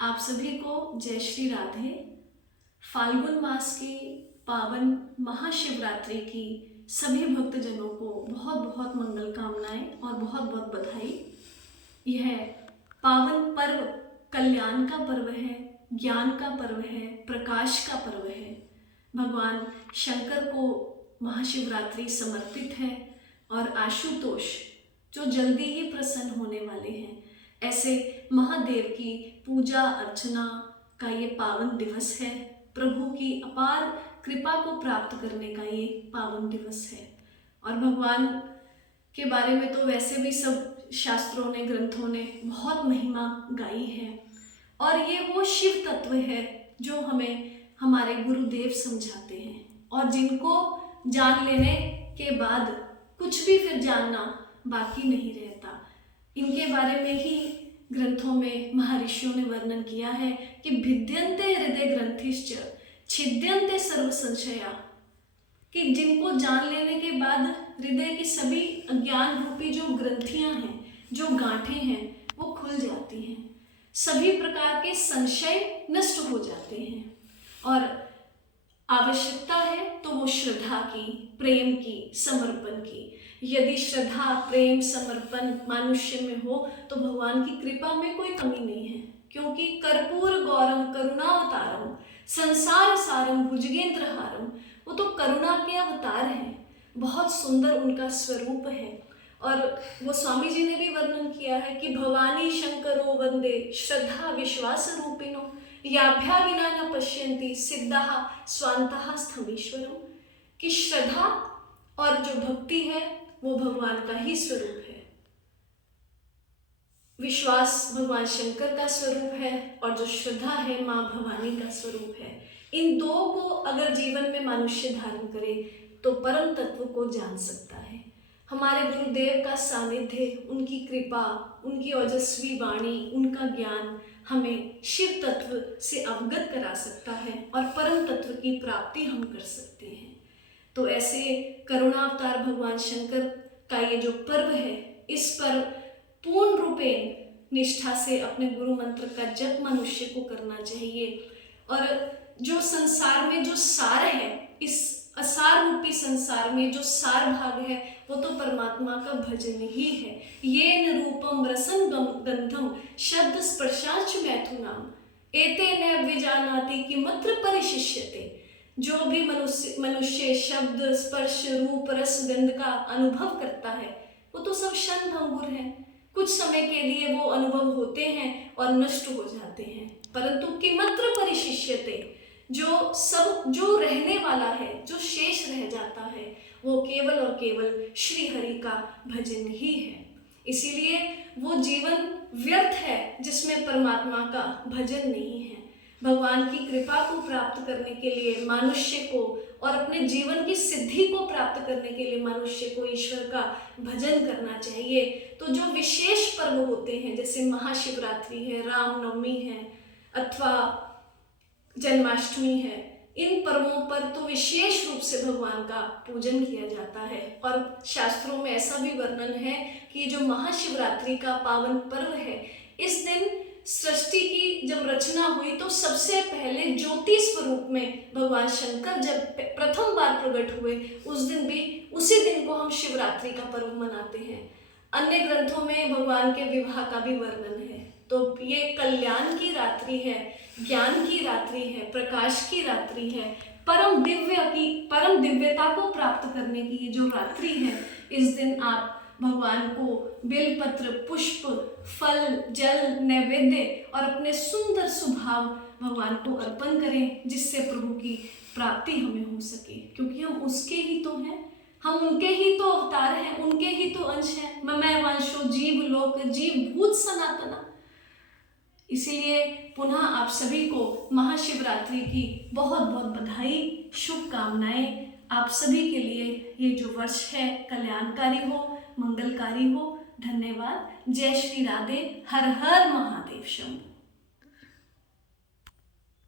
आप सभी को जय श्री राधे। फाल्गुन मास की पावन महाशिवरात्रि की सभी भक्तजनों को बहुत बहुत मंगल कामनाएं और बहुत बहुत बधाई। यह पावन पर्व कल्याण का पर्व है, ज्ञान का पर्व है, प्रकाश का पर्व है। भगवान शंकर को महाशिवरात्रि समर्पित है और आशुतोष जो जल्दी ही प्रसन्न होने वाले हैं, ऐसे महादेव की पूजा अर्चना का ये पावन दिवस है। प्रभु की अपार कृपा को प्राप्त करने का ये पावन दिवस है। और भगवान के बारे में तो वैसे भी सब शास्त्रों ने, ग्रंथों ने बहुत महिमा गाई है। और ये वो शिव तत्व है जो हमें हमारे गुरुदेव समझाते हैं, और जिनको जान लेने के बाद कुछ भी फिर जानना बाकी नहीं रहता। इनके बारे में ही ग्रंथों में महर्षियों ने वर्णन किया है कि भिद्यन्ते हृदय ग्रंथिश्च छिद्यन्ते सर्व संशया, कि जिनको जान लेने के बाद हृदय की सभी अज्ञान रूपी जो ग्रंथियां हैं, जो गांठें हैं, वो खुल जाती हैं। सभी प्रकार के संशय नष्ट हो जाते हैं। और आवश्यकता है तो वो श्रद्धा की, प्रेम की, समर्पण की। यदि श्रद्धा, प्रेम, समर्पण मनुष्य में हो तो भगवान की कृपा में कोई कमी नहीं है, क्योंकि कर्पूर गौरम करुणावतारम संसार सारम भुजगेंद्रहारम, वो तो करुणा के अवतार हैं। बहुत सुंदर उनका स्वरूप है। और वो स्वामी जी ने भी वर्णन किया है कि भवानी शंकरो वंदे श्रद्धा विश्वास रूपिणो याभ्या विना न पश्यन्ति सिद्धाः स्वान्तः स्थमीश्वरम, कि श्रद्धा और जो भक्ति है वो भगवान का ही स्वरूप है। विश्वास भगवान शंकर का स्वरूप है और जो श्रद्धा है माँ भवानी का स्वरूप है। इन दो को अगर जीवन में मनुष्य धारण करे तो परम तत्व को जान सकता है। हमारे गुरुदेव का सानिध्य, उनकी कृपा, उनकी ओजस्वी वाणी, उनका ज्ञान हमें शिव तत्व से अवगत करा सकता है और परम तत्व की प्राप्ति हम कर सकते हैं। तो ऐसे करुणावतार भगवान शंकर का ये जो पर्व है, इस पर पूर्ण रूपेण निष्ठा से अपने गुरु मंत्र का जप मनुष्य को करना चाहिए। और जो संसार में जो सार है, इस असार रूपी संसार में जो सार भाग है, वो तो परमात्मा का भजन ही है। ये न रूपम रसम गंधम शब्द स्पर्शांच मैथुनाम एते न विजानाति किमत्र परिशिष्यते। जो भी मनुष्य शब्द, स्पर्श, रूप, रस, गंध का अनुभव करता है, वो तो सब क्षण भंगुर है। कुछ समय के लिए वो अनुभव होते हैं और नष्ट हो जाते हैं, परंतु किमत्र परिशिष्यते, जो रहने वाला है, जो शेष रह जाता है, वो केवल और केवल श्री हरि का भजन ही है। इसीलिए वो जीवन व्यर्थ है जिसमें परमात्मा का भजन नहीं है। भगवान की कृपा को प्राप्त करने के लिए मनुष्य को, और अपने जीवन की सिद्धि को प्राप्त करने के लिए मनुष्य को ईश्वर का भजन करना चाहिए। तो जो विशेष पर्व होते हैं, जैसे महाशिवरात्रि है, रामनवमी है, अथवा जन्माष्टमी है, इन पर्वों पर तो विशेष रूप से भगवान का पूजन किया जाता है। और शास्त्रों में ऐसा भी वर्णन है कि जो महाशिवरात्रि का पावन पर्व है, इस दिन सृष्टि की जब रचना हुई तो सबसे पहले ज्योति स्वरूप में भगवान शंकर जब प्रथम बार प्रकट हुए, उस दिन भी, उसी दिन को हम शिवरात्रि का पर्व मनाते हैं। अन्य ग्रंथों में भगवान के विवाह का भी वर्णन है। तो ये कल्याण की रात्रि है, ज्ञान की रात्रि है, प्रकाश की रात्रि है, परम दिव्यता को प्राप्त करने की ये जो रात्रि है, इस दिन आप भगवान को बेलपत्र, पुष्प, फल, जल, नैवेद्य और अपने सुंदर स्वभाव भगवान को अर्पण करें, जिससे प्रभु की प्राप्ति हमें हो सके। क्योंकि हम उसके ही तो हैं, हम उनके ही तो अवतार हैं, उनके ही तो अंश हैं। मैं वंशो जीव लोक जीव भूत सनातना। इसीलिए पुनः आप सभी को महाशिवरात्रि की बहुत बहुत बधाई, शुभकामनाएं। आप सभी के लिए ये जो वर्ष है कल्याणकारी हो, मंगलकारी हो। धन्यवाद। जय श्री राधे। हर हर महादेव शंभु।